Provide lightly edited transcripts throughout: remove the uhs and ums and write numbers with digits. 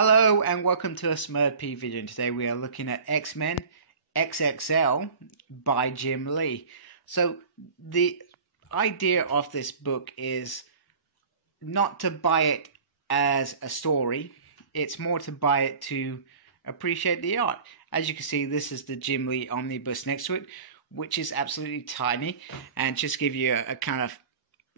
Hello and welcome to a Smurp video, and today we are looking at X-Men XXL by Jim Lee. So the idea of this book is not to buy it as a story, it's more to buy it to appreciate the art. As you can see, this is the Jim Lee omnibus next to it, which is absolutely tiny, and just give you a kind of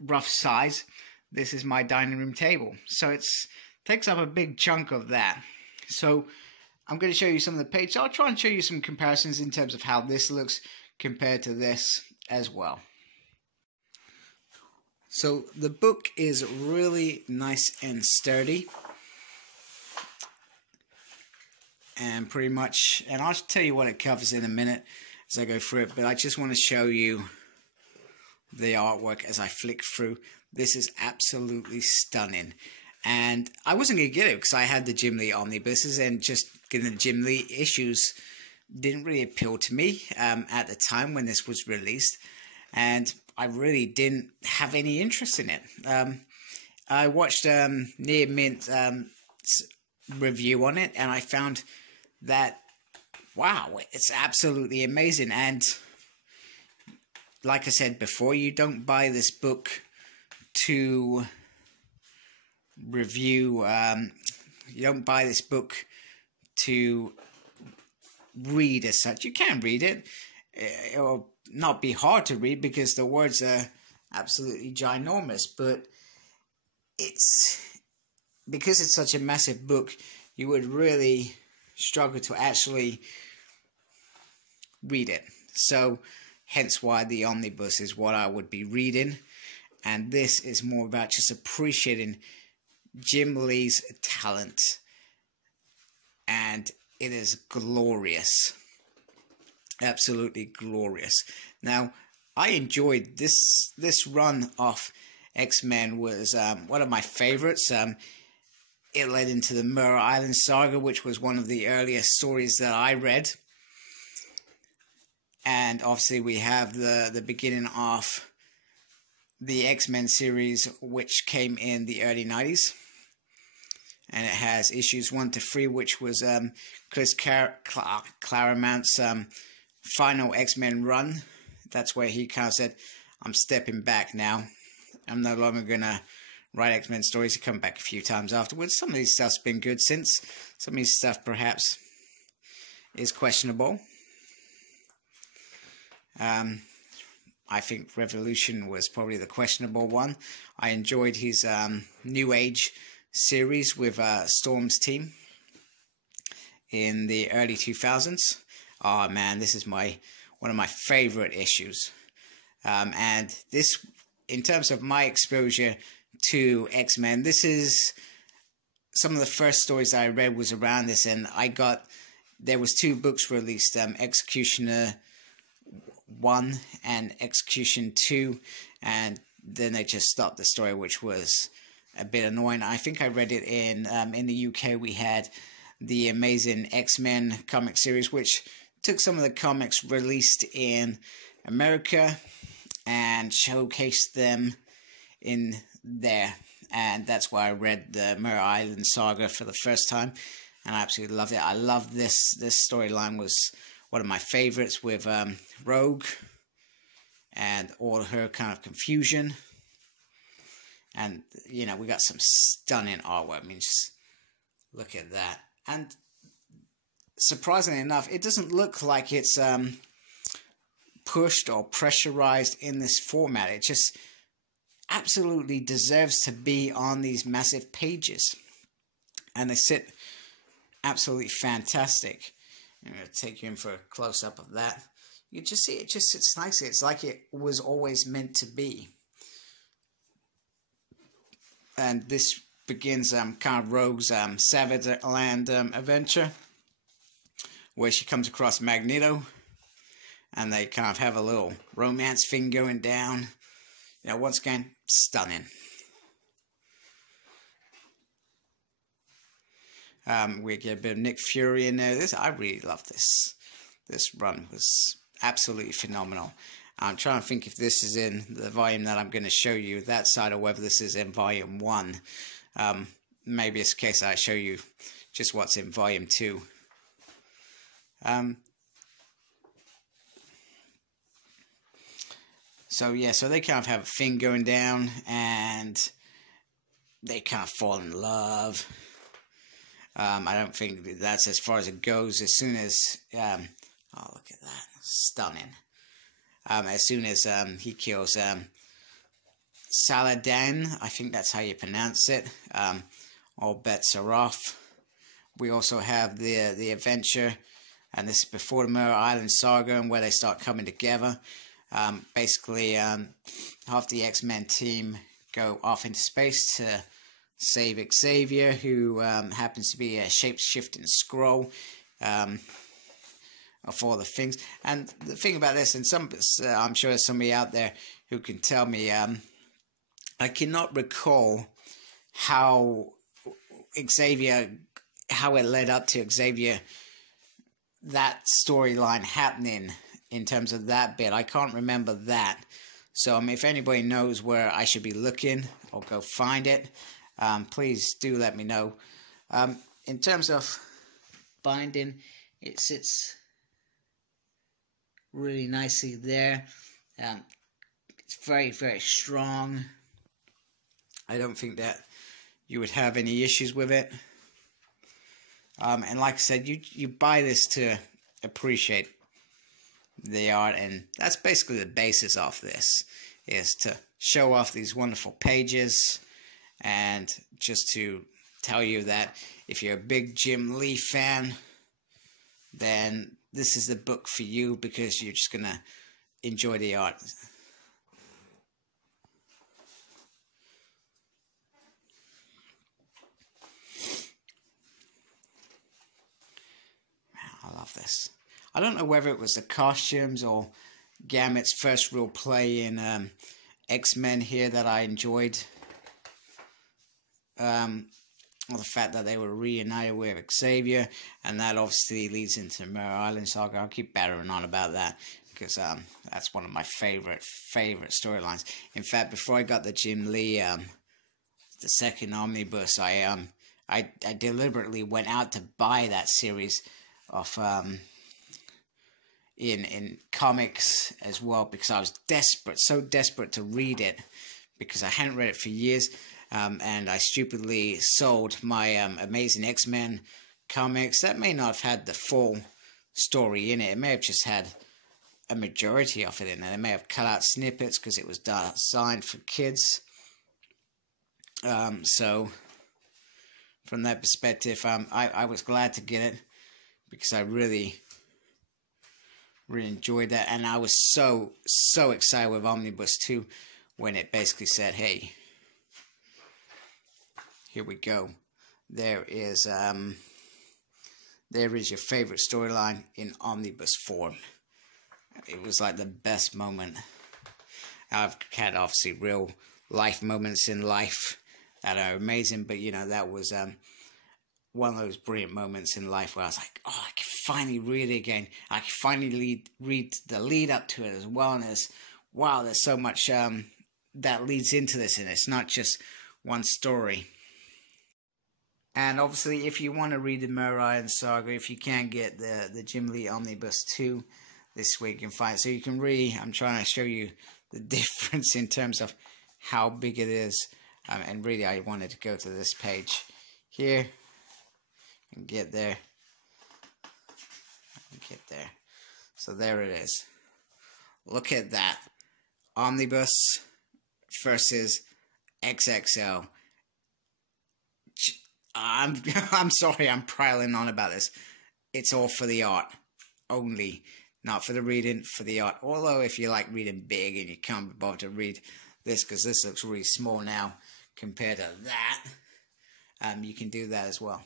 rough size. This is my dining room table, so it's takes up a big chunk of that. So I'm going to show you some of the pages. I'll try and show you some comparisons in terms of how this looks compared to this as well. So the book is really nice and sturdy, and pretty much, and I'll tell you what it covers in a minute as I go through it, but I just want to show you the artwork as I flick through. This is absolutely stunning. And I wasn't going to get it because I had the Jim Lee omnibuses, and just getting the Jim Lee issues didn't really appeal to me at the time when this was released. And I really didn't have any interest in it. I watched Near Mint review on it, and I found that, wow, it's absolutely amazing. And like I said before, you don't buy this book to review, you don't buy this book to read as such. You can read it. It will not be hard to read because the words are absolutely ginormous, but it's because it's such a massive book, you would really struggle to actually read it. So hence why the omnibus is what I would be reading, and this is more about just appreciating Jim Lee's talent, and it is glorious, absolutely glorious. Now, I enjoyed this run of X-Men. Was one of my favorites. It led into the Murder Island saga, which was one of the earliest stories that I read, and obviously we have the beginning of the X-Men series, which came in the early 90s. And it has issues 1 to 3, which was Chris Claremont's final X-Men run. That's where he kind of said, I'm stepping back now. I'm no longer going to write X-Men stories. He come back a few times afterwards. Some of these stuff's been good since. Some of these stuff perhaps is questionable. I think Revolution was probably the questionable one. I enjoyed his New Age series with Storm's team in the early 2000s. Oh man, this is one of my favorite issues. And this, in terms of my exposure to X-Men, this is some of the first stories I read was around this, and there was 2 books released, Executioner 1 and Execution 2, and then they just stopped the story, which was a bit annoying. I think I read it in the UK. We had the Amazing X-Men comic series, which took some of the comics released in America and showcased them in there, and that's why I read the Murder Island saga for the first time, and I absolutely loved it. I love this storyline. Was one of my favorites with Rogue and all her kind of confusion. And, you know, we got some stunning artwork. I mean, just look at that. And surprisingly enough, it doesn't look like it's pushed or pressurized in this format. It just absolutely deserves to be on these massive pages. And they sit absolutely fantastic. I'm going to take you in for a close-up of that. You just see it just sits nicely. It's like it was always meant to be. And this begins kind of Rogue's Savage Land adventure, where she comes across Magneto, and they kind of have a little romance thing going down. You know, once again, stunning. We get a bit of Nick Fury in there. I really love this. This run was absolutely phenomenal. I'm trying to think if this is in the volume that I'm going to show you, that side, or whether this is in volume 1. Maybe it's the case I show you just what's in volume 2. So yeah, so they kind of have a thing going down, and they kind of fall in love. I don't think that's as far as it goes. As soon as oh, look at that, stunning. As soon as he kills Saladin, I think that's how you pronounce it, all bets are off. We also have the adventure, and this is before the Mirror Island saga, and where they start coming together. Basically, half the X-Men team go off into space to save Xavier, who happens to be a shape-shifting Skrull, of all the things. And the thing about this, and I'm sure there's somebody out there who can tell me, I cannot recall how it led up to Xavier, that storyline happening in terms of that bit. I can't remember that. So if anybody knows where I should be looking or go find it, please do let me know. In terms of binding, it sits really nicely there. It's very, very strong. I don't think that you would have any issues with it. And like I said, you buy this to appreciate the art, and that's basically the basis of this, is to show off these wonderful pages, and just to tell you that if you're a big Jim Lee fan, then this is the book for you, because you're just gonna enjoy the art. I love this. I don't know whether it was the costumes or Gamut's first real play in X-Men here that I enjoyed. Or the fact that they were reunited with Xavier, and that obviously leads into the Mirror Island saga. I'll keep battering on about that, because that's one of my favorite storylines. In fact, before I got the Jim Lee, the second omnibus, I deliberately went out to buy that series of in comics as well, because I was so desperate to read it, because I hadn't read it for years. And I stupidly sold my Amazing X-Men comics. That may not have had the full story in it. It may have just had a majority of it in there. They may have cut out snippets because it was designed for kids. So, from that perspective, I was glad to get it, because I really enjoyed that. And I was so excited with Omnibus 2 when it basically said, hey, here we go. There is your favorite storyline in omnibus form. It was like the best moment. I've had obviously real life moments in life that are amazing, but you know, that was one of those brilliant moments in life where I was like, oh, I can finally read it again. I can finally read the lead up to it as well. And wow, there's so much that leads into this, and it's not just one story. And obviously, if you want to read the Mirror Island saga, if you can't get the Jim Lee Omnibus 2 this week, you can find it. So you can really, I'm trying to show you the difference in terms of how big it is. And really, I wanted to go to this page here and get there. So there it is. Look at that. Omnibus versus XXL. I'm sorry, I'm prattling on about this. It's all for the art only, not for the reading, for the art. Although if you like reading big and you can't be bothered to read this, because this looks really small now compared to that, you can do that as well.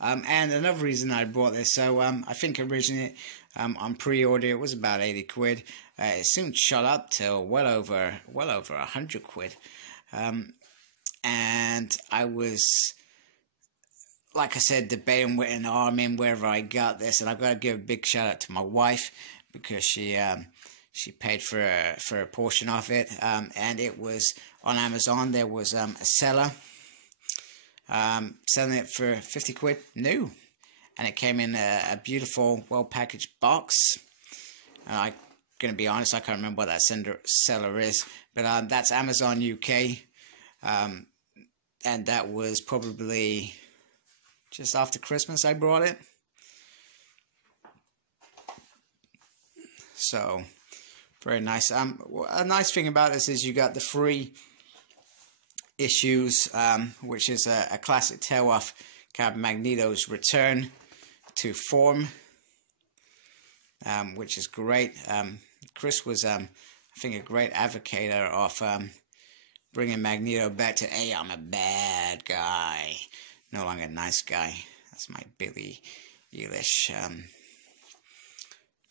And another reason I bought this, so I think originally on pre-order it was about 80 quid. It soon shot up to well over 100 quid. And I was, like I said, debating with an arm in wherever I got this, and I've got to give a big shout out to my wife, because she paid for a portion of it, and it was on Amazon. There was a seller selling it for 50 quid new, and it came in a beautiful, well packaged box. And I'm gonna be honest, I can't remember what that seller is, but that's Amazon UK, and that was probably just after Christmas I brought it. So very nice. A nice thing about this is you got the free issues, which is a classic tale of kind of Magneto's return to form, which is great. Chris was, I think, a great advocate of bringing Magneto back to, hey, I'm a bad guy, no longer a nice guy. That's my Billy Eilish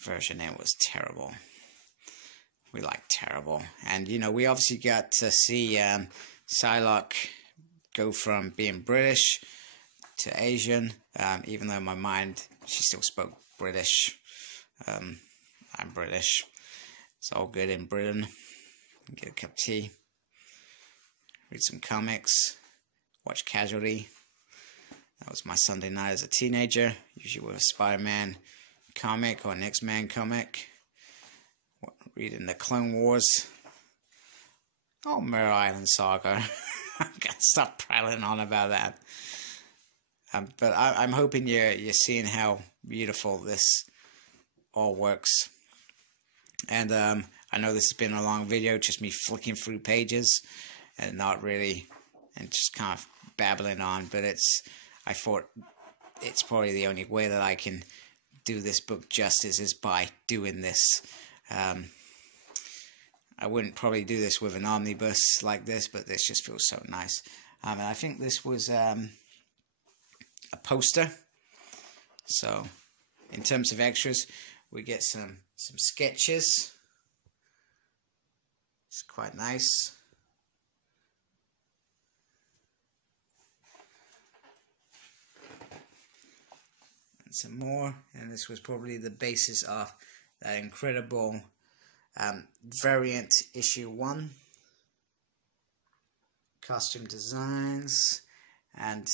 version. It was terrible. We like terrible. And, you know, we obviously got to see Psylocke go from being British to Asian, even though in my mind she still spoke British. I'm British. It's all good in Britain. Get a cup of tea, read some comics, watch Casualty. That was my Sunday night as a teenager, usually with a Spider-Man comic or an X-Men comic. Reading the Clone Wars. Oh, Mirror Island Saga. I'm gonna stop prattling on about that. But I'm hoping you're seeing how beautiful this all works. And I know this has been a long video, just me flicking through pages and not really, and just kind of babbling on. But I thought it's probably the only way that I can do this book justice is by doing this. I wouldn't probably do this with an omnibus like this, but this just feels so nice. And I think this was a poster. So, in terms of extras, we get some sketches. It's quite nice. And some more. And this was probably the basis of that incredible variant issue 1. Costume designs. And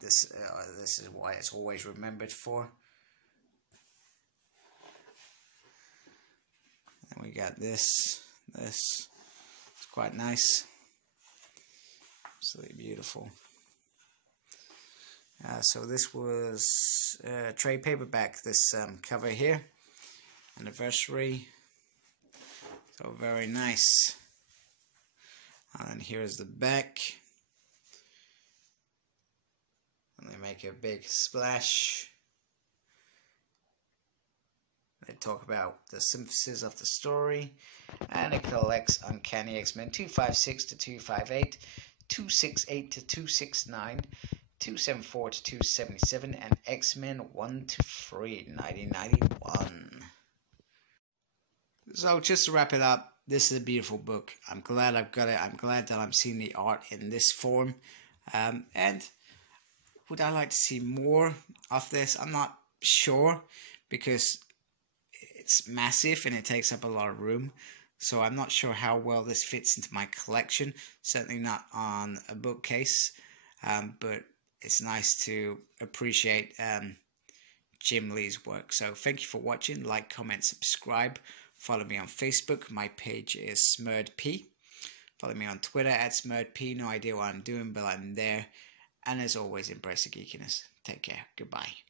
this is why it's always remembered for. And we got this. It's quite nice. Absolutely beautiful. So this was trade paperback, this cover here. Anniversary. So very nice. And here's the back. And they make a big splash. They talk about the synthesis of the story. And it collects Uncanny X-Men 256 to 258, 268 to 269, 274 to 277, and X-Men 1 to 3, 1991. So just to wrap it up, this is a beautiful book. I'm glad I've got it. I'm glad that I'm seeing the art in this form. And would I like to see more of this? I'm not sure, because it's massive and it takes up a lot of room. So I'm not sure how well this fits into my collection. Certainly not on a bookcase. But it's nice to appreciate Jim Lee's work. So thank you for watching. Like, comment, subscribe. Follow me on Facebook. My page is SmurredP. Follow me on Twitter at SmurredP. No idea what I'm doing, but I'm there. And as always, embrace the geekiness. Take care. Goodbye.